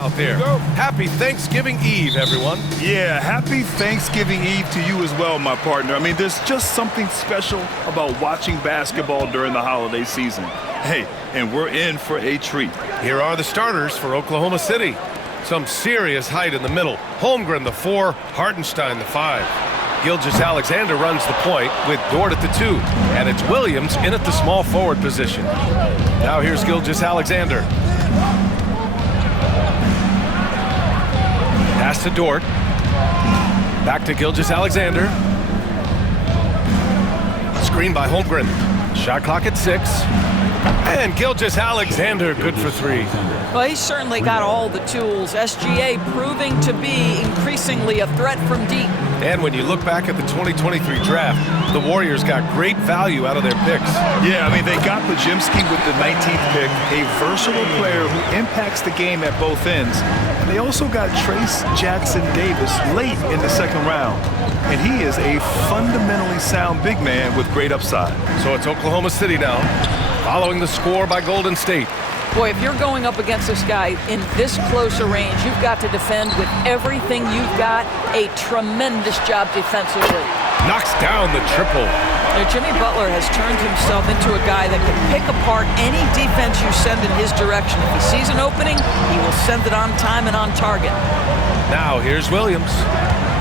Out there. Happy Thanksgiving Eve, everyone. Yeah, happy Thanksgiving Eve to you as well, my partner. I mean, there's just something special about watching basketball during the holiday season. Hey, and we're in for a treat. Here are the starters for Oklahoma City. Some serious height in the middle. Holmgren, the 4, Hartenstein, the 5. Gilgeous-Alexander runs the point with Dort at the 2. And it's Williams in at the small forward position. Now here's Gilgeous-Alexander. Pass to Dort. Back to Gilgeous-Alexander. Screen by Holmgren. Shot clock at 6. And Gilgeous-Alexander good for 3. Well, he's certainly got all the tools. SGA proving to be increasingly a threat from deep. And when you look back at the 2023 draft, the Warriors got great value out of their picks. Yeah, I mean, they got Podziemski with the 19th pick, a versatile player who impacts the game at both ends. And they also got Trace Jackson-Davis late in the second round. And he is a fundamentally sound big man with great upside. So it's Oklahoma City now, following the score by Golden State. Boy, if you're going up against this guy in this close a range, you've got to defend with everything you've got. A tremendous job defensively. Knocks down the triple. Now, Jimmy Butler has turned himself into a guy that can pick apart any defense you send in his direction. If he sees an opening, he will send it on time and on target. Now here's Williams.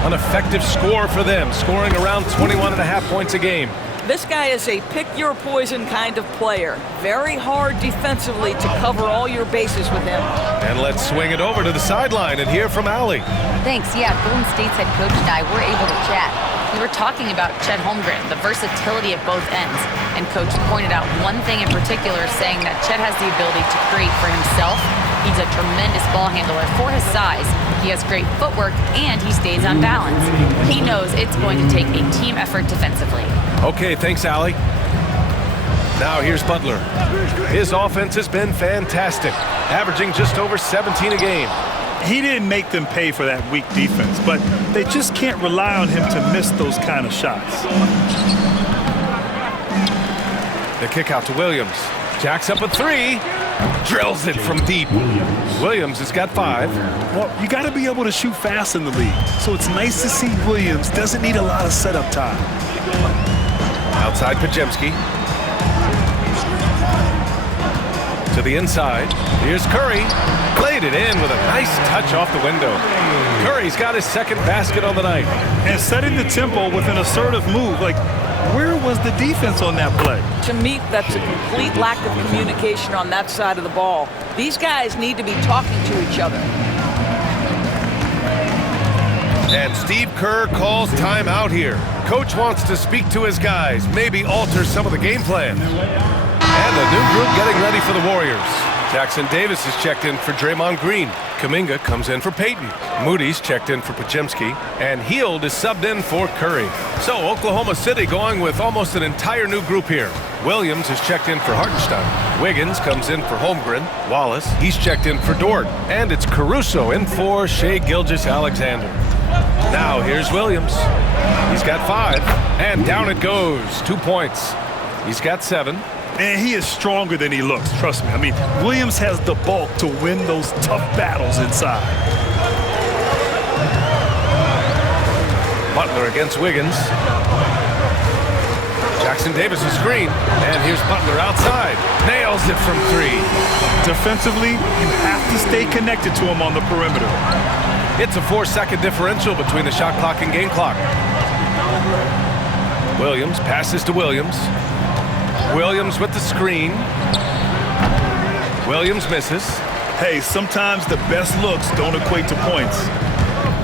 An effective score for them, scoring around 21.5 points a game. This guy is a pick-your-poison kind of player. Very hard defensively to cover all your bases with him. And let's swing it over to the sideline and hear from Allie. Thanks. Yeah, Golden State's head coach and I were able to chat. We were talking about Chet Holmgren, the versatility at both ends. And Coach pointed out one thing in particular, saying that Chet has the ability to create for himself. He's a tremendous ball handler for his size. He has great footwork, and he stays on balance. He knows it's going to take a team effort defensively. Okay, thanks, Allie. Now here's Butler. His offense has been fantastic, averaging just over 17 a game. He didn't make them pay for that weak defense, but they just can't rely on him to miss those kind of shots. The kick out to Williams. Jacks up a 3. Drills it from deep. Williams has got 5. Well, you got to be able to shoot fast in the league. So it's nice to see Williams doesn't need a lot of setup time. Outside Podziemski. To the inside. Here's Curry. Played it in with a nice touch off the window. Curry's got his second basket on the night. And setting the tempo with an assertive move. Like, where was the defense on that play? To me, that's a complete lack of communication on that side of the ball. These guys need to be talking to each other. And Steve Kerr calls timeout here. Coach wants to speak to his guys, maybe alter some of the game plan. And the new group getting ready for the Warriors. Jackson-Davis is checked in for Draymond Green. Kuminga comes in for Payton. Moody's checked in for Podziemski. And Hield is subbed in for Curry. So Oklahoma City going with almost an entire new group here. Williams is checked in for Hartenstein. Wiggins comes in for Holmgren. Wallace, he's checked in for Dort. And it's Caruso in for Shai Gilgeous-Alexander. Now here's Williams. He's got 5. And down it goes. 2 points. He's got 7. And he is stronger than he looks, trust me. I mean, Williams has the bulk to win those tough battles inside. Butler against Wiggins. Jackson-Davis a screen. And here's Butler outside. Nails it from 3. Defensively, you have to stay connected to him on the perimeter. It's a 4-second differential between the shot clock and game clock. Williams passes to Williams. Williams with the screen. Williams misses. Hey, sometimes the best looks don't equate to points.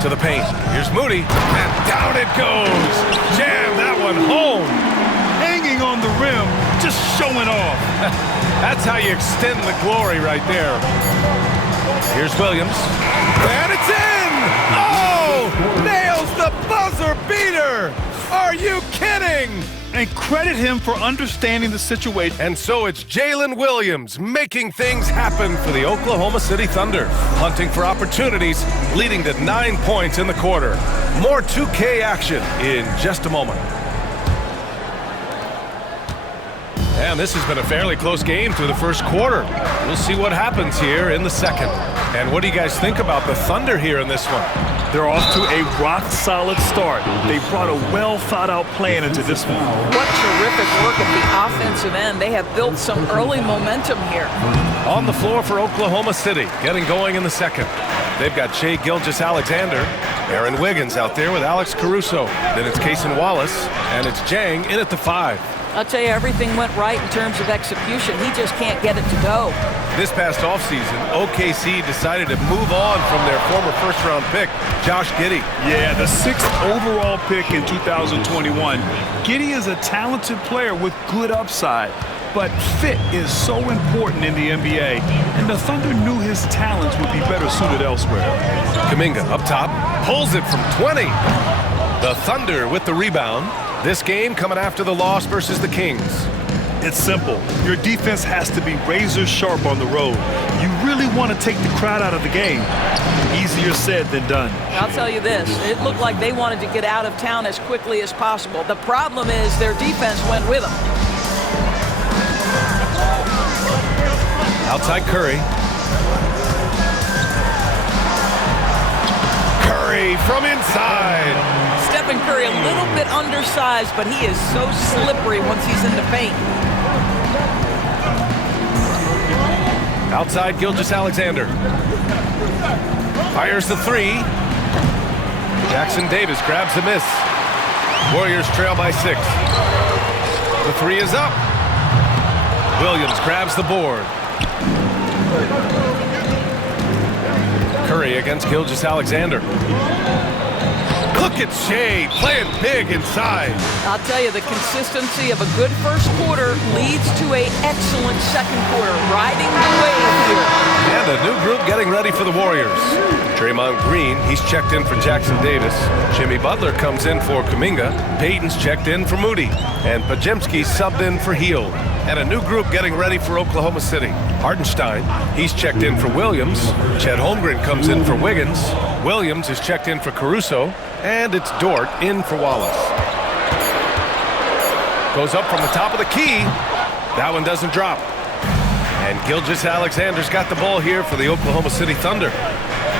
To the paint. Here's Moody. And down it goes. Jam that one home. Hanging on the rim, just showing off. That's how you extend the glory right there. Here's Williams. And it's in! Oh! Nails the buzzer beater! Are you kidding? And credit him for understanding the situation. And so it's Jalen Williams making things happen for the Oklahoma City Thunder. Hunting for opportunities, leading to 9 points in the quarter. More 2K action in just a moment. And this has been a fairly close game through the first quarter. We'll see what happens here in the second. And what do you guys think about the Thunder here in this one? They're off to a rock-solid start. They brought a well-thought-out plan into this one. What terrific work at the offensive end. They have built some early momentum here. On the floor for Oklahoma City, getting going in the second. They've got Shai Gilgeous-Alexander, Aaron Wiggins out there with Alex Caruso. Then it's Cason Wallace, and it's Jang in at the 5. I'll tell you, everything went right in terms of execution. He just can't get it to go. This past offseason, OKC decided to move on from their former first-round pick, Josh Giddey. Yeah, the 6th overall pick in 2021. Giddey is a talented player with good upside, but fit is so important in the NBA, and the Thunder knew his talents would be better suited elsewhere. Kuminga up top, pulls it from 20. The Thunder with the rebound. This game coming after the loss versus the Kings. It's simple. Your defense has to be razor sharp on the road. You really want to take the crowd out of the game. Easier said than done. I'll tell you this, it looked like they wanted to get out of town as quickly as possible. The problem is their defense went with them. Outside Curry. Curry from inside. Stephen Curry a little bit undersized, but he is so slippery once he's in the paint. Outside Gilgeous-Alexander. Fires the 3. Jackson Davis grabs the miss. Warriors trail by 6. The 3 is up. Williams grabs the board. Curry against Gilgeous-Alexander. Look at Shai playing big inside. I'll tell you, the consistency of a good first quarter leads to an excellent second quarter, riding the wave here. And a new group getting ready for the Warriors. Draymond Green, he's checked in for Jackson Davis. Jimmy Butler comes in for Kuminga. Payton's checked in for Moody. And Podziemski subbed in for Hield. And a new group getting ready for Oklahoma City. Hartenstein, he's checked in for Williams. Chet Holmgren comes in for Wiggins. Williams is checked in for Caruso. And it's Dort in for Wallace. Goes up from the top of the key. That one doesn't drop. And Gilgeous-Alexander's got the ball here for the Oklahoma City Thunder.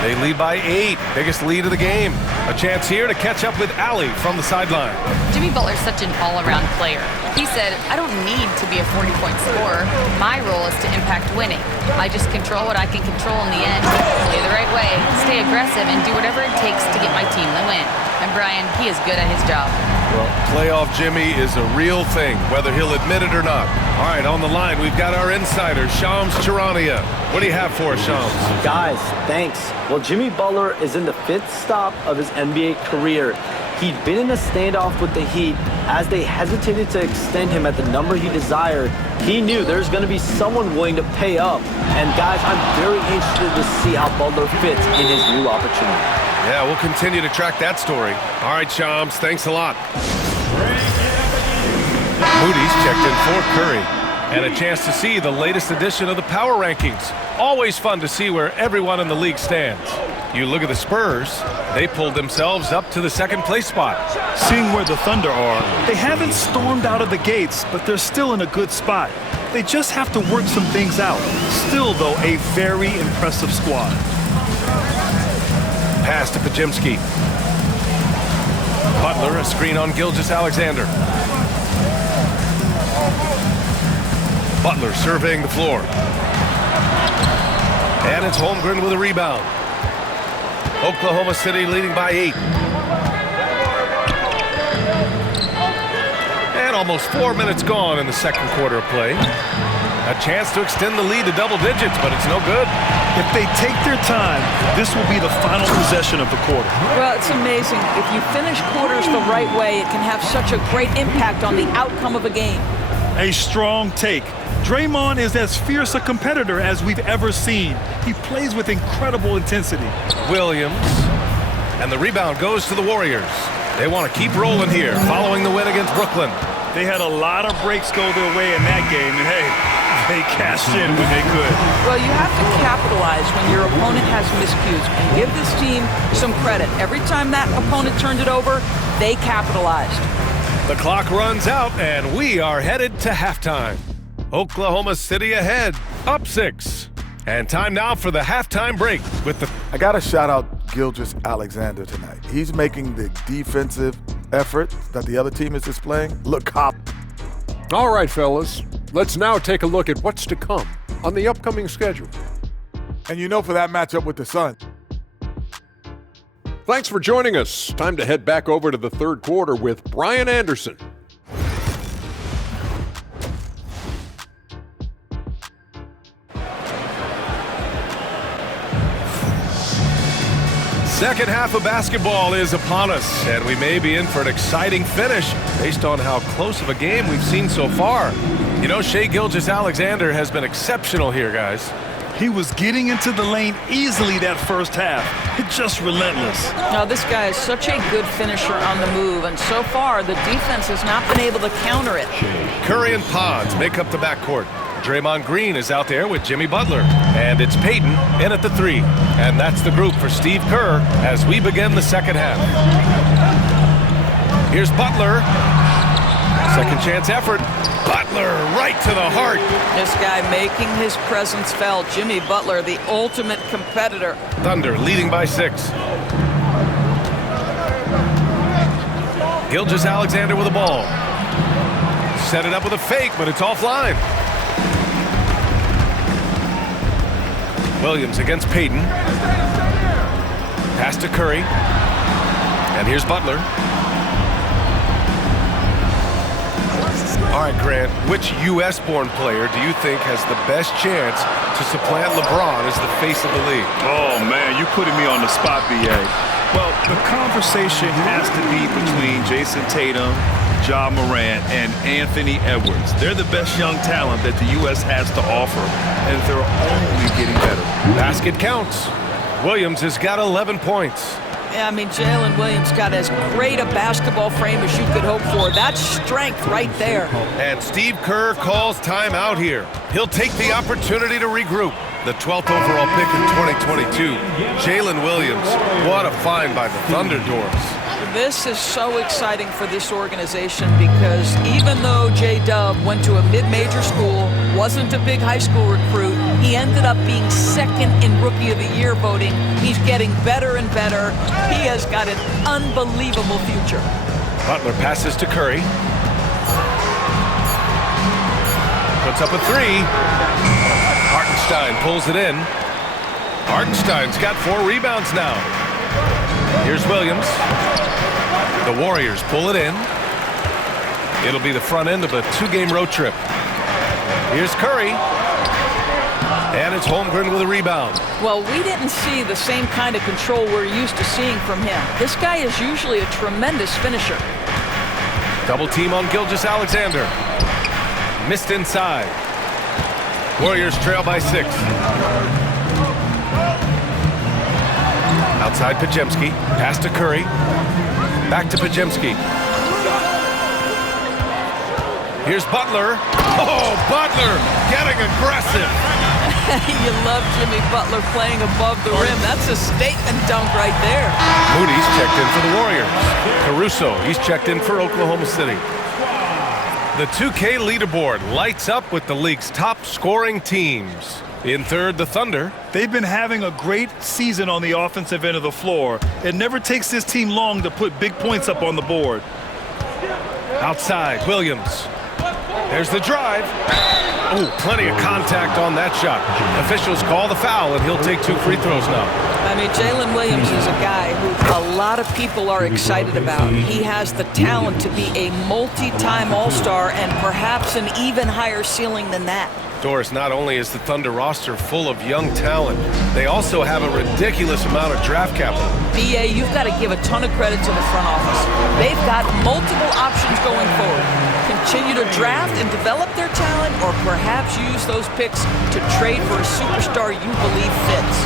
They lead by 8, biggest lead of the game. A chance here to catch up with Allie from the sideline. Jimmy Butler's such an all-around player. He said, I don't need to be a 40-point scorer. My role is to impact winning. I just control what I can control in the end, play the right way, stay aggressive, and do whatever it takes to get my team the win. And Brian, he is good at his job. Well, playoff Jimmy is a real thing, whether he'll admit it or not. All right, on the line, we've got our insider, Shams Charania. What do you have for us, Shams? Guys, thanks. Well, Jimmy Butler is in the 5th stop of his NBA career. He'd been in a standoff with the Heat. As they hesitated to extend him at the number he desired, he knew there's going to be someone willing to pay up. And guys, I'm very interested to see how Butler fits in his new opportunity. Yeah, we'll continue to track that story. All right, Shams, thanks a lot. Moody's checked in for Curry. And a chance to see the latest edition of the Power Rankings. Always fun to see where everyone in the league stands. You look at the Spurs, they pulled themselves up to the 2nd place spot. Seeing where the Thunder are, they haven't stormed out of the gates, but they're still in a good spot. They just have to work some things out. Still, though, a very impressive squad. Pass to Podziemski. Butler, a screen on Gilgeous-Alexander. Butler surveying the floor. And it's Holmgren with a rebound. Oklahoma City leading by 8. And almost 4 minutes gone in the second quarter of play. A chance to extend the lead to double digits, but it's no good. If they take their time, this will be the final possession of the quarter. Well, it's amazing. If you finish quarters the right way, it can have such a great impact on the outcome of a game. A strong take. Draymond is as fierce a competitor as we've ever seen. He plays with incredible intensity. Williams. And the rebound goes to the Warriors. They want to keep rolling here, following the win against Brooklyn. They had a lot of breaks go their way in that game, and hey, they cashed in when they could. Well, you have to capitalize when your opponent has miscues and give this team some credit. Every time that opponent turned it over, they capitalized. The clock runs out, and we are headed to halftime. Oklahoma City ahead, up 6. And time now for the halftime break with the... I got to shout out Gilgeous-Alexander tonight. He's making the defensive effort that the other team is displaying look hot. All right, fellas. Let's now take a look at what's to come on the upcoming schedule. And you know, for that matchup with the Suns. Thanks for joining us. Time to head back over to the third quarter with Brian Anderson. Second half of basketball is upon us, and we may be in for an exciting finish based on how close of a game we've seen so far. You know, Shai Gilgeous-Alexander has been exceptional here, guys. He was getting into the lane easily that first half. It's just relentless. Now, this guy is such a good finisher on the move, and so far the defense has not been able to counter it. Curry and Pons make up the backcourt. Draymond Green is out there with Jimmy Butler. And it's Payton in at the 3. And that's the group for Steve Kerr as we begin the second half. Here's Butler. Second chance effort. Butler right to the heart. This guy making his presence felt. Jimmy Butler, the ultimate competitor. Thunder leading by 6. Gilgeous-Alexander with the ball. Set it up with a fake, but it's offline. Williams against Payton. Pass to Curry. And here's Butler. All right, Grant, which U.S.-born player do you think has the best chance to supplant LeBron as the face of the league? Oh, man, you're putting me on the spot, B.A. Well, the conversation has to be between Jason Tatum, Ja Morant, and Anthony Edwards. They're the best young talent that the U.S. has to offer, and they're only getting better. Basket counts. Williams has got 11 points. Yeah, I mean, Jalen Williams got as great a basketball frame as you could hope for. That's strength right there. And Steve Kerr calls timeout here. He'll take the opportunity to regroup. The 12th overall pick in 2022, Jalen Williams. What a find by the Thunder Dwarfs. This is so exciting for this organization because even though J-Dub went to a mid-major school, wasn't a big high school recruit, he ended up being second in Rookie of the Year voting. He's getting better and better. He has got an unbelievable future. Butler passes to Curry. Puts up a 3. Hartenstein pulls it in. Hartenstein's got 4 rebounds now. Here's Williams. The Warriors pull it in. It'll be the front end of a 2-game road trip. Here's Curry. And it's Holmgren with a rebound. Well, we didn't see the same kind of control we're used to seeing from him. This guy is usually a tremendous finisher. Double team on Gilgeous-Alexander. Missed inside. Warriors trail by 6. Outside Podziemski. Pass to Curry. Back to Podziemski. Here's Butler. Oh, Butler getting aggressive. You love Jimmy Butler playing above the rim. That's a statement dunk right there. Moody's checked in for the Warriors. Caruso, he's checked in for Oklahoma City. The 2K leaderboard lights up with the league's top scoring teams. In third, the Thunder. They've been having a great season on the offensive end of the floor. It never takes this team long to put big points up on the board. Outside, Williams. There's the drive. Oh, plenty of contact on that shot. Officials call the foul, and he'll take 2 free throws now. I mean, Jalen Williams is a guy who a lot of people are excited about. He has the talent to be a multi-time All-Star and perhaps an even higher ceiling than that. Doris, not only is the Thunder roster full of young talent, they also have a ridiculous amount of draft capital. BA, you've got to give a ton of credit to the front office. They've got multiple options going forward. Continue to draft and develop their talent, or perhaps use those picks to trade for a superstar you believe fits.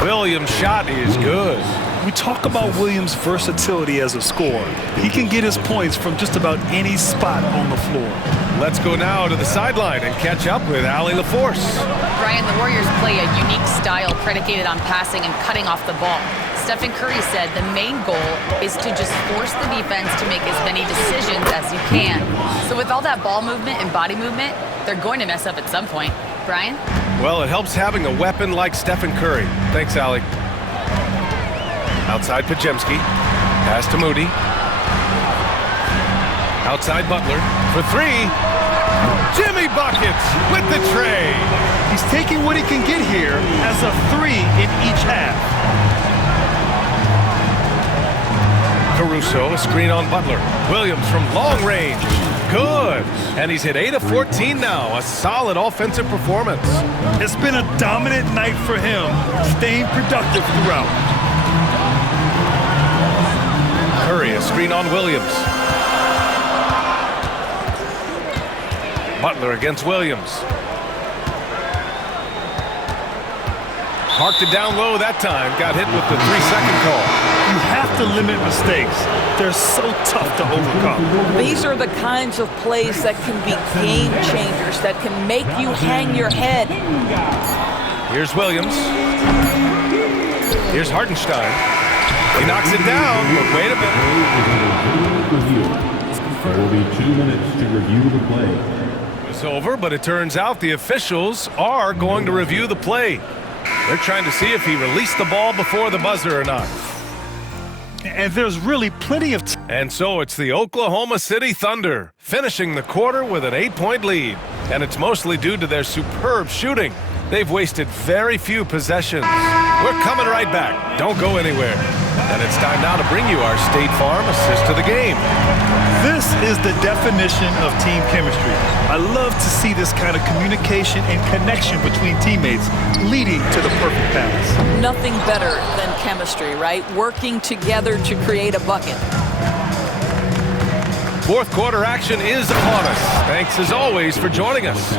Williams' shot is good. We talk about Williams' versatility as a scorer. He can get his points from just about any spot on the floor. Let's go now to the sideline and catch up with Allie LaForce. Brian, the Warriors play a unique style predicated on passing and cutting off the ball. Stephen Curry said the main goal is to just force the defense to make as many decisions as you can. So with all that ball movement and body movement, they're going to mess up at some point. Brian? Well, it helps having a weapon like Stephen Curry. Thanks, Allie. Outside Podziemski. Pass to Moody. Outside Butler for three. Jimmy buckets with the tray. He's taking what he can get here as a 3 in each half. Caruso, a screen on Butler. Williams from long range. Good. And he's hit 8 of 14 now. A solid offensive performance. It's been a dominant night for him, staying productive throughout. Curry, a screen on Williams. Butler against Williams. Parked it down low that time. Got hit with the 3-second call. You have to limit mistakes. They're so tough to overcome. These are the kinds of plays that can be game changers, that can make you hang your head. Here's Williams. Here's Hartenstein. He knocks it down, but wait a minute. There will be 2 minutes to review the play. It's over, but it turns out the officials are going to review the play. They're trying to see if he released the ball before the buzzer or not. And there's really plenty of time. And so it's the Oklahoma City Thunder finishing the quarter with an 8-point lead. And it's mostly due to their superb shooting. They've wasted very few possessions. We're coming right back. Don't go anywhere. And it's time now to bring you our State Farm assist of the game. This is the definition of team chemistry. I love to see this kind of communication and connection between teammates leading to the perfect pass. Nothing better than chemistry, right? Working together to create a bucket. Fourth quarter action is upon us. Thanks as always for joining us.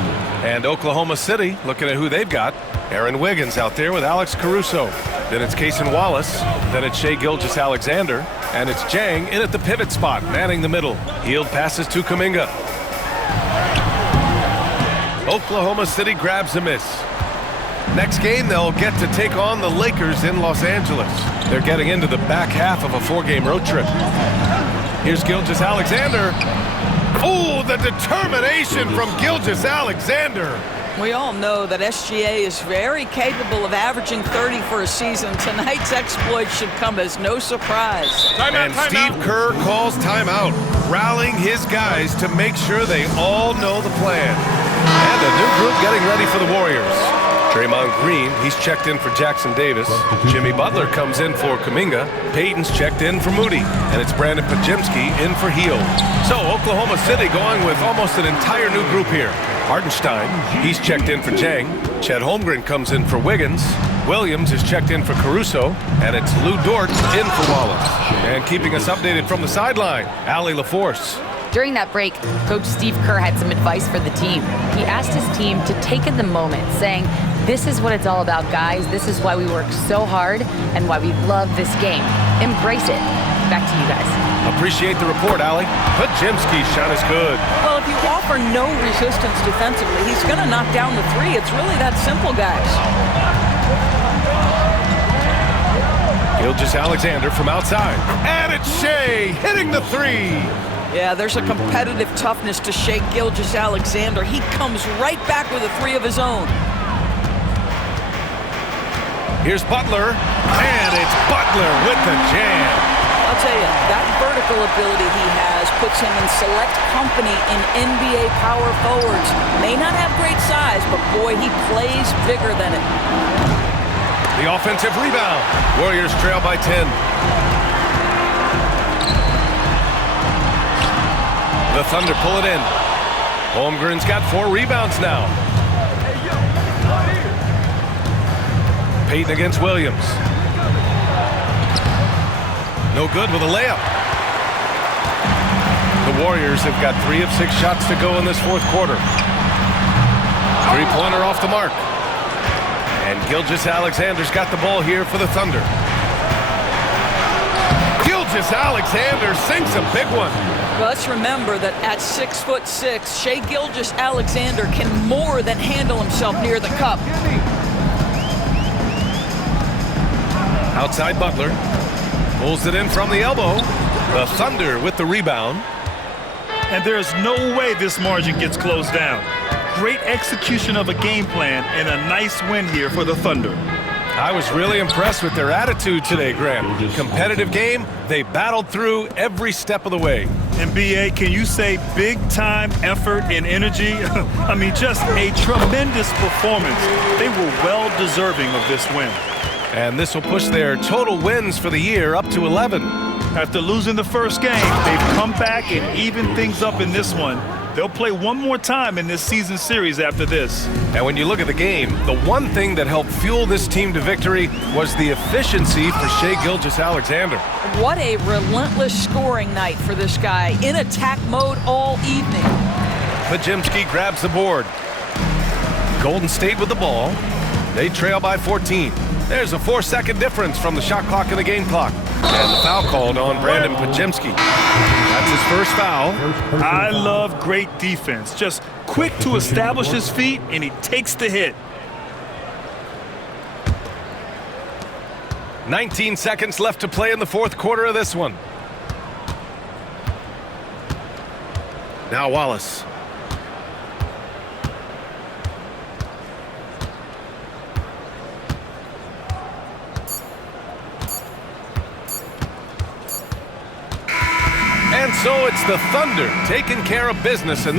And Oklahoma City, looking at who they've got. Aaron Wiggins out there with Alex Caruso. Then it's Cason Wallace. Then it's Shai Gilgeous-Alexander. And it's Jang in at the pivot spot, manning the middle. Healed passes to Kuminga. Oklahoma City grabs a miss. Next game, they'll get to take on the Lakers in Los Angeles. They're getting into the back half of a 4-game road trip. Here's Gilgeous-Alexander. Oh, the determination from Gilgeous-Alexander. We all know that SGA is very capable of averaging 30 for a season. Tonight's exploit should come as no surprise. And Steve Kerr calls timeout, rallying his guys to make sure they all know the plan. And a new group getting ready for the Warriors. Draymond Green, he's checked in for Jackson Davis. Jimmy Butler comes in for Kuminga. Payton's checked in for Moody. And it's Brandon Podziemski in for Hield. So Oklahoma City going with almost an entire new group here. Hartenstein, he's checked in for Jang. Chet Holmgren comes in for Wiggins. Williams is checked in for Caruso. And it's Lou Dort in for Wallace. And keeping us updated from the sideline, Allie LaForce. During that break, Coach Steve Kerr had some advice for the team. He asked his team to take in the moment, saying, "This is what it's all about, guys. This is why we work so hard and why we love this game. Embrace it." Back to you guys. Appreciate the report, Allie. Podziemski's shot is good. Well, if you offer no resistance defensively, he's going to knock down the three. It's really that simple, guys. Gilgeous-Alexander from outside. And it's Shai hitting the three. Yeah, there's a competitive toughness to Shai Gilgeous-Alexander. He comes right back with a three of his own. Here's Butler. And it's Butler with the jam. I'll tell you, that vertical ability he has puts him in select company in NBA power forwards. May not have great size, but boy, he plays bigger than it. The offensive rebound. Warriors trail by 10. The Thunder pull it in. Holmgren's got 4 rebounds now. Payton against Williams. No good with a layup. The Warriors have got 3 of 6 shots to go in this fourth quarter. 3-pointer off the mark. And Gilgeous-Alexander's got the ball here for the Thunder. Gilgeous-Alexander sinks a big one. Well, let's remember that at 6'6", Shai Gilgeous-Alexander can more than handle himself near the cup. Outside Butler. Pulls it in from the elbow. The Thunder with the rebound. And there's no way this margin gets closed down. great execution of a game plan and a nice win here for the Thunder. I was really impressed with their attitude today, Graham. Competitive game, they battled through every step of the way. And B.A., can you say big-time effort and energy? I mean, just a tremendous performance. They were well-deserving of this win. And this will push their total wins for the year up to 11. After losing the first game, they've come back and evened things up in this one. They'll play one more time in this season series after this. And when you look at the game, the one thing that helped fuel this team to victory was the efficiency for Shai Gilgeous-Alexander. What a relentless scoring night for this guy, in attack mode all evening. Podziemski grabs the board. Golden State with the ball. They trail by 14. There's a 4-second difference from the shot clock and the game clock. And the foul called on Brandon Podziemski. That's his first foul. I love great defense. Just quick to establish his feet, and he takes the hit. 19 seconds left to play in the fourth quarter of this one. Now Wallace. And so it's the Thunder taking care of business.